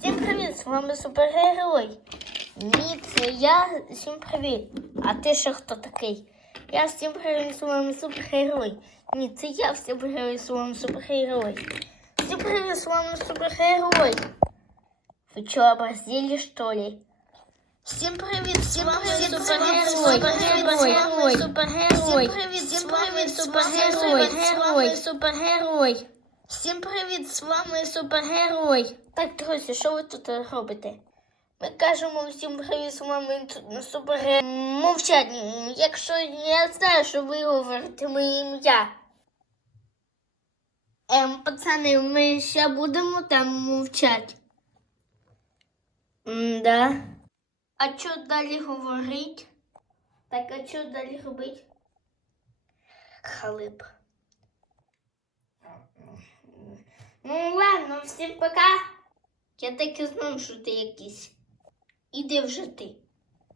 Всім привіт, з вами супергерой. Ні, це я. Всім привіт. А ти ще хто такий? Я всім привіт, з вами супергерой. Ні, це я всім привіт, з вами супергерой. Всім привіт, з вами супергерой. Ви що, образдели, что ли? Всім привіт, всім привіт, супергерой, супергерой, супергерой, всім привіт, супергерой, супергерой, супергерой. Всім привіт, з вами супергерой. Так, друзі, що ви тут робите? Ми кажемо всім привіт, з вами супергерой. Мовчать, якщо я знаю, що ви говорите моє ім'я. Ем, пацани, ми ще будемо там мовчати. Да. А що далі говорить? Так, а що далі робить? Халип. Всім пока. Я так і знав, що ти якийсь. Іди вже ти.